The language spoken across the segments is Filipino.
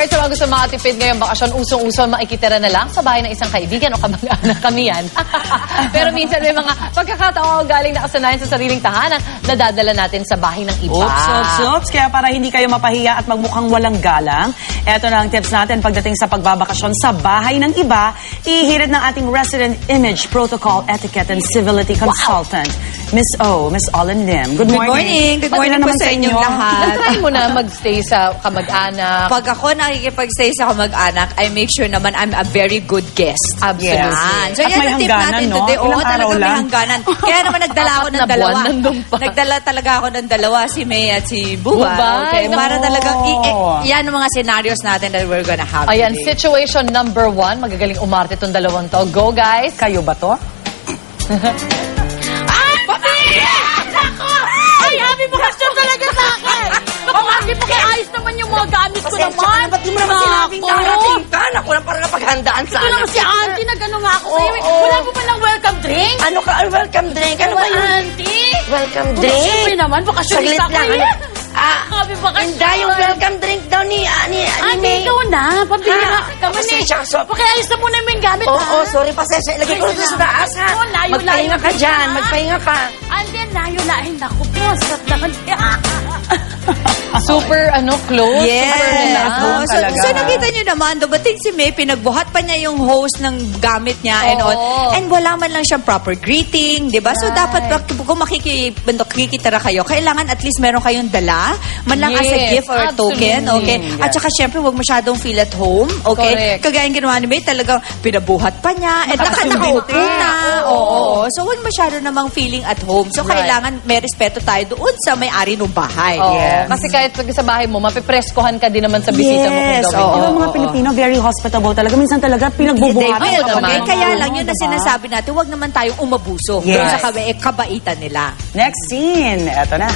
Alright, sa mga gusto makatipid ngayong bakasyon, usong-uso makikitira na lang sa bahay ng isang kaibigan o kamag-anak kami yan. Pero minsan may mga pagkakataon galing nakasanayan sa sariling tahanan na dadala natin sa bahay ng iba. Oops. Kaya para hindi kayo mapahiya at magmukhang walang galang, eto na ang tips natin pagdating sa pagbabakasyon sa bahay ng iba, ihirit ng ating resident image protocol, etiquette, and civility consultant, Miss O, Miss Olin Lim. Good morning. Good morning po sa inyong lahat. Try mo na magstay sa kamag-anak. Pag ako nakikipag-stay sa kamag-anak, I make sure naman I'm a very good guest. Absolutely. Yan. So At yan may ang tip hangganan, natin no? today. Oo, Ilang araw talaga may lang? hangganan. Kaya naman nagdala ako ng Apat na dalawa. buwan nandun pa. Nagdala talaga ako ng dalawa, si May at si Buba. Bubay, Okay, para talagang, no. yan ang mga scenarios natin that we're gonna have Ayan, today. situation number 1. Magagaling umarte itong dalawang to. Go, guys! Kayo ba to? Ay, happy bakasyon talaga sa akin! Pamagi pa kaya ayos naman yung mga gamit ko naman. Ba't di mo naman sinabing darating ka? Naku lang para napaghandaan Ito sana. naman si Auntie na gano'n nga ako sa'yo. Oo. Wala mo ba ng welcome drink? Ano ka? Welcome drink. Ano ba yun? Auntie? Welcome Siyempre drink. naman, bakasyon isa ko eh. Happy Happy bakasyon. Hindi, yung welcome drink daw ni Auntie, May. ikaw na. Pabili Ha? na kami ni. Pasensya ka, so- Pakiayos na muna yung gamit, ha? Oo, sorry, pasensya. Ilagay ko rin sa taas, ha? Oo, layo-layo Magpahinga ka din, dyan. ha? Magpahinga ka. Auntie, layo-layo. Naku po, sarap naman. Super, close. Super Yes. relaxed. Oh, so, talaga. so nakita niyo naman, dumating si May, pinagbuhat pa niya yung host ng gamit niya and all. Oo. And wala man lang siyang proper greeting, di ba? So dapat kung makikitira kayo, kailangan at least meron kayong dala, man lang as a Yes, gift or a token, okay? absolutely. At saka syempre, huwag masyadong feel at home, okay? Correct. Kagaya ng ginawa ni May, talagang pinabuhat pa niya, at nakaupo na. Oo. So huwag masyado namang feeling at home. So Right. kailangan may respeto tayo doon sa may-ari ng bahay. Oo. Yes. Kasi kahit pag sa bahay mo, mapipreskohan ka din naman sa bisita mo Yes, kung gawin oo. yun. Yung mga Pilipino, very hospitable talaga. Minsan talaga pinagbubuhatan. David, Oo okay? naman. Kaya lang yun na Diba? sinasabi natin, huwag naman tayong umabuso Yes. doon sa kabaitan nila. Next scene. Eto na.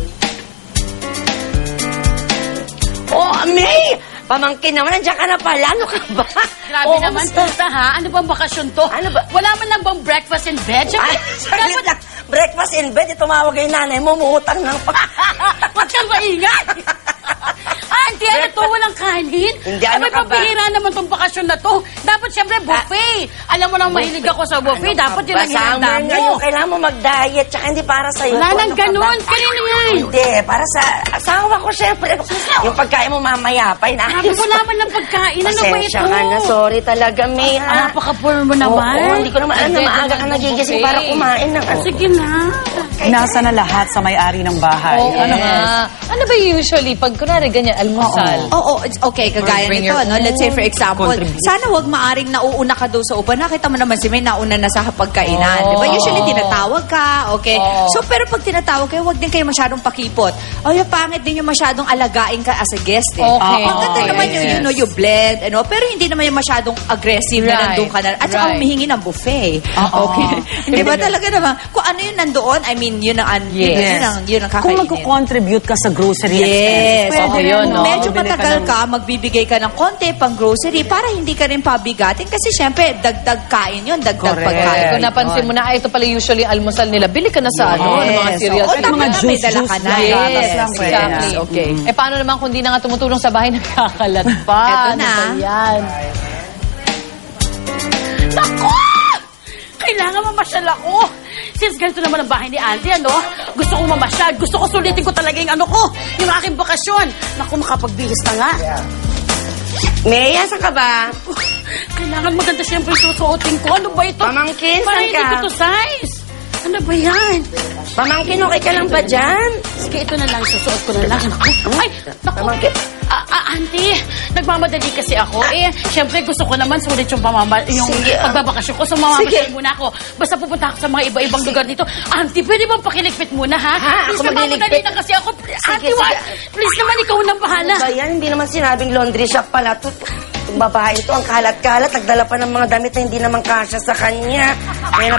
Oh, May! Pamangkin naman, nandiyan ka na pala. Ano ka ba? Grabe Oo, naman, kamusta? tita, ha? Ano bang bakasyon to? Ano ba? Wala man lang bang breakfast in bed? Ay, saglit lang. Breakfast in bed. Tumawag yung nanay mo. Muutang ng Ba't kang maingay? Auntie, ano to? Walang kanin? Hindi, ano Ay, may ka ba? pambihira naman tong bakasyon na to. Dapat siyempre buffet. Alam mo nang mahilig ako sa buffet. Dapat yun ang hinanda Summer ngayon, mo. kailangan mo mag-diet. Tsaka hindi para sa'yo. Wala to. nang Ano ka ba? ganun. Kanino yan? Hindi, para sa asawa ko, syempre. Yung pagkain mo mamaya pa, Sabi inaayos mo naman ng pagkain. Ano ba Pasensya ito? ka na. Sorry talaga, May, ha? Napaka-poor mo naman. Oo, hindi ko naman alam na Hindi, maaga ganun ka ang nagigising buffet. para kumain ng ano. Sige na. Nasa na lahat sa may-ari ng bahay. Oo nga. Ano ba usually, pag kunwari ganyan, almusal? Oo, okay, kagaya Or bring nito, your no? Let's say for example, Contribute. sana wag maaring nauuna ka doon sa upan. Nakita mo naman si May, nauna na sa pagkainan. Oo. Di ba? Usually, tinatawag ka, okay? Oo. So, pero pag tinatawag kayo, wag din kayo masyadong pakipot. O, yung pangit din yung masyadong alagain ka as a guest, eh. Okay. Maganda Okay, naman yes. yung, you know, you blend, ano? Pero hindi naman yung masyadong aggressive na Right. nandun ka na. At saka Right. humihingi ng buffet. Okay? Di ba talaga naman? Kung ano yung nandoon, I mean, yun ang, Yes. yun ang Kung kakainin. magko-contribute ka sa grocery Yes. expenses, pwede Okay, rin, yun, no? Medyo Bibili matagal ng- ka, magbibigay ka ng konti pang grocery para hindi ka rin pabigatin kasi syempre dagdag kain yun, dagdag Correct. pagkain. Kung napansin mo na, ito pala usually almusal nila, bili ka na sa ng mga Yes. cereals. Oo, Kahit mga tapos may dala ka juice na. lang, gatas Yes, lang, pwede Exactly. na. Okay. Eh, paano naman kung di na nga tumutulong sa bahay, nagkakalat pa? Eto Ano na. ba yan? Naku! Kailangan mamasyal ako. Since ganito naman ang bahay ni Auntie, ano? Gusto kong mamasyal. Gusto ko sulitin ko talaga yung ano ko. Yung aking bakasyon. Naku, makapagbihis na nga. May, asan ka ba? Kailangan maganda siyempre yung susuotin ko. Ano ba ito? Pamangkin, Para saan hindi ka? ko to size. Ano ba yan? Pamangkin, okay ka lang ba dyan? Sige, ito na lang. Susuot ko na lang. Naku. Ay, naku. Pamangkin. Auntie, nagmamadali kasi ako. Siyempre gusto ko naman sulit yung Sige, pagbabakasyon ko. So, Sige. mamamasyal muna ako. Basta pupunta ako sa mga iba-ibang lugar dito. Auntie, pwede bang pakiligpit muna, ha? Ha? Please, Ako nagmamadali magliligpit? na kasi ako. Auntie, sige. please naman, ikaw nang bahala. Ano ba yan? Hindi naman sinabing laundry shop pala. Itong babae ito, ang kalat-kalat. Nagdala pa ng mga damit na hindi naman kasya sa kanya. May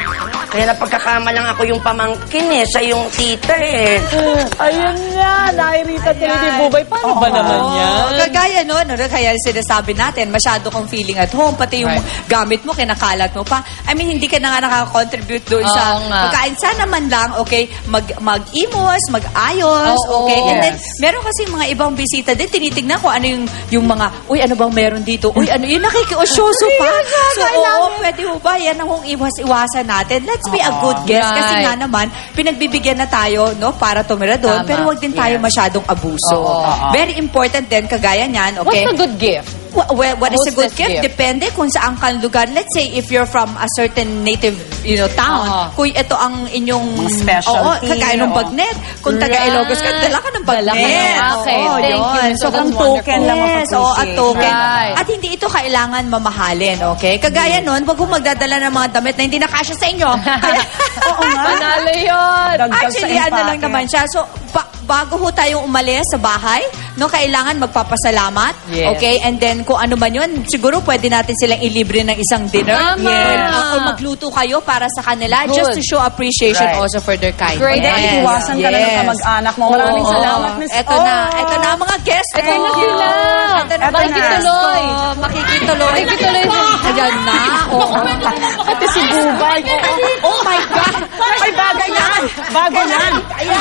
Kaya napagkakamalang ako yung pamangkin eh, siya yung tita eh. Ayan nga, nairita tuloy ni Bubay. Paano ba naman yan? Kagaya no, kaya sinasabi natin, masyado kang feeling at home, pati yung gamit mo, kinakalat mo pa. I mean, hindi ka na nga nakaka-contribute doon sa pagkain. Sana man lang, okay, mag-imos, mag-ayos, okay? And then, meron kasi mga ibang bisita din, tinitignan ko ano yung mga, uy, ano bang meron dito? Uy, ano yung nakikiosyoso pa? So, pwede mo ba? Yan ang iwas-iwasan natin. Let's be a good guest. Kasi nga naman, pinagbibigyan na tayo, no, para tumira doon, pero wag din tayo masyadong abuso. Very important din, kagaya niyan, okay? What's a good gift? What is a good Hostess gift? gift. Depende kung saan kang lugar. Let's say if you're from a certain native, town, kung ito ang inyong Mga specialty. kagaya ng bagnet. Kung taga Ilocos ka, dala ka ng Dala ka bagnet. ng- okay, Oo, thank you, yun. Miss. So, That's ang token lang yes, oo, at token. Right. At hindi ito kailangan mamahalin, okay? Kagaya nun, wag kong magdadala ng mga damit na hindi nakasya sa inyo. Kaya, Oo nga. Panalo yun. Dagdag actually, sa ano lang impake. naman siya. So, bago ho tayong umalis sa bahay, no, kailangan magpapasalamat. Yes. Okay? And then, kung ano man yun, siguro pwede natin silang ilibre ng isang dinner. Tama. Yes. Or magluto kayo para sa kanila Good. just to show appreciation Right. also for their kindness. Great. Hindi, iwasan ka na ng kamag-anak mo. Maraming Oo. salamat, Miss. Ito na. Ito na ang mga guests. Ito na sila. Ito na. Makikituloy. Makikituloy. Makikituloy. Ayan na. Oo. Pati si Bubay. Oh my God. Ay, bagay yan. Bago yan.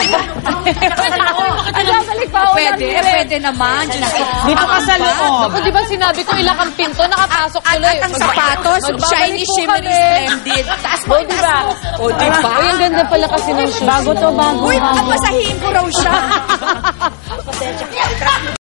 Nagbabalik pa ako ng direct. Pwede naman. Diyos ko. Dito ka sa loob. Ako, di ba sinabi ko ilang ang pinto, nakapasok tuloy. At ang sapatos, Magbabalik shiny, po shimmery, kami. splendid. Taas mo, di ba? O, di ba? Uy, ang ganda pala kasi ng shoes. Bago to, bago. Uy, papasahin ko raw siya.